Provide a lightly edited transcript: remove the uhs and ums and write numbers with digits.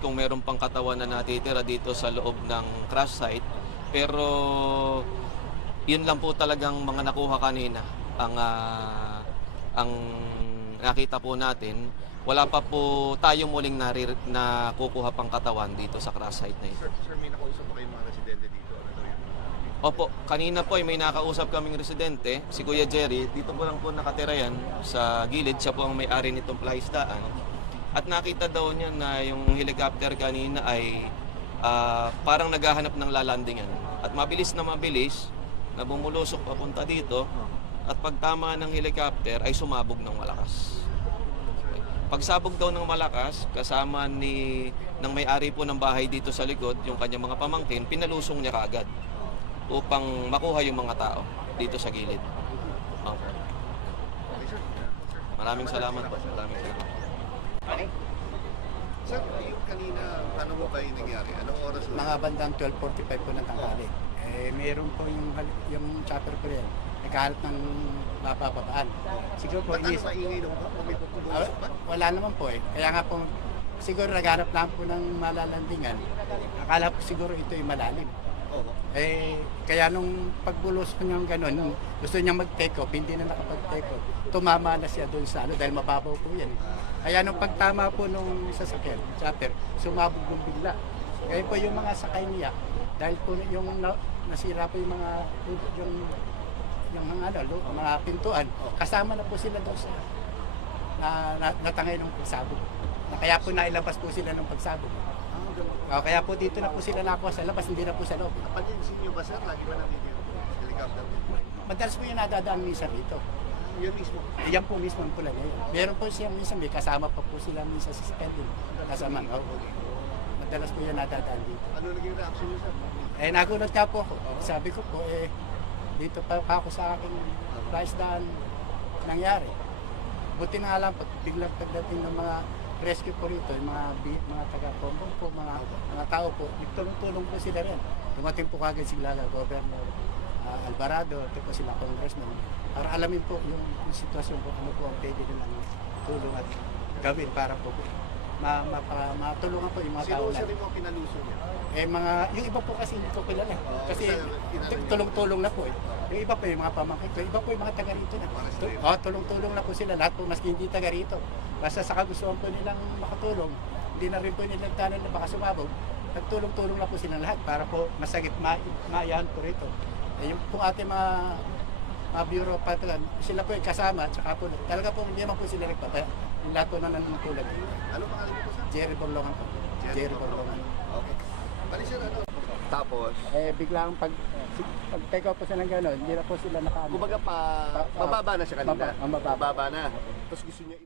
kung meron pang katawan na natitira dito sa loob ng crash site. Pero yun lang po talagang mga nakuha kanina ang nakita po natin. Wala pa po tayo muling nakukuha pang katawan dito sa crash site na ito. Sir, may nakausap pa kayong mga residente dito? Ano daw yun? Opo, kanina po ay may nakausap kaming residente, si Kuya Jerry. Dito po lang po nakatira yan sa gilid. Siya po ang may-ari nitong plaisdaan. At nakita daw niya na yung helicopter kanina ay parang naghahanap ng lalandingan. At mabilis na bumulusok papunta dito. At pagtama ng helicopter ay sumabog ng malakas. Pagsabog daw ng malakas, kasama ng may-ari po ng bahay dito sa likod, yung kanyang mga pamangkin, pinalusong niya kaagad upang makuha yung mga tao dito sa gilid. Okay. Maraming salamat po. Maraming salamat. Sir, yung kanina, ano mo ba yung nangyari? Anong oras mo? Mga bandang 12:45 po ng tanghali. Meron po yung chopper ko rin. Nagkahanap ng mapapabaan. Siguro po, Ba't ano ba ingay nung ba? May pupulusok ba? wala naman po eh. Kaya nga po, siguro naghanap lang po ng malalandingan. Akala po siguro ito ay malalim. Oo. Kaya nung pagbulos ko niyang gano'n, gusto niyang mag-take off, hindi na nakapag-take off. Tumama na siya doon sa dahil mababaw po yan. Kaya nung pagtama po nung sasakyan, chopper, sumabog ng bigla. Kaya po yung mga sakay niya, dahil po yung nasira po yung mga mga pintuan, kasama na po sila doon sa natangay ng pagsabog. Kaya po nailabas po sila ng pagsabog. Kaya po dito na po sila nakuha sa labas, hindi na po sa loob. Napansin niyo ba, sir? Lagi ba natitira po sa helicopter? Madalas po yung nadadaan minsan dito. Yun mismo. Yan po mismo ang pula ngayon. Meron po siyang minsan, may kasama pa po sila minsan sa spending. Kasama. Madalas po yan nadadaan dito. Ano naging reaction niyo, sir? Nagulat nga po ako. Sabi ko po, dito pa ako sa aking plaisdaan nangyari. Buti na lang po, biglang pagdating ng mga rescue po rito, yung mga taga-pompong po, mga tao po, nagtulong-tulong po sila rin. Dumating po kagad sila Governor Alvarado, ito po sila Congressman, para alamin po yung sitwasyon po, ano po ang pwede nilang tulong at gawin para po matulungan po yung mga tao na. Sino rin mo pinalusong niya? Yung iba po kasi hindi ko kilala. Kasi tulong-tulong na po eh. Yung iba po yung mga pamangkin ko, iba po yung mga taga rito na. Tulong-tulong na po sila, lahat po maski hindi taga rito. Basta sa kagustuhan po nilang makatulong, hindi na rin po nilang tanan na baka sumabog. Nagtulong-tulong na po sila lahat para po masagip maayahan po rito. Yung po ating mga bureau patron, sila po yung kasama, at saka po, talaga po hindi naman po sila nagpapaya. Yung lahat po na nanutulad. Ano pangalan niyo po, sir? Jerry Borlongan po. Jerry Borlongan. Okay. Bali, sir, ano? Tapos? Biglang pag-take off po sila ng gano'n, hindi na po sila nakaano. Kumbaga mababa na siya kanina. Mababa. Mababa na. Tapos gusto niya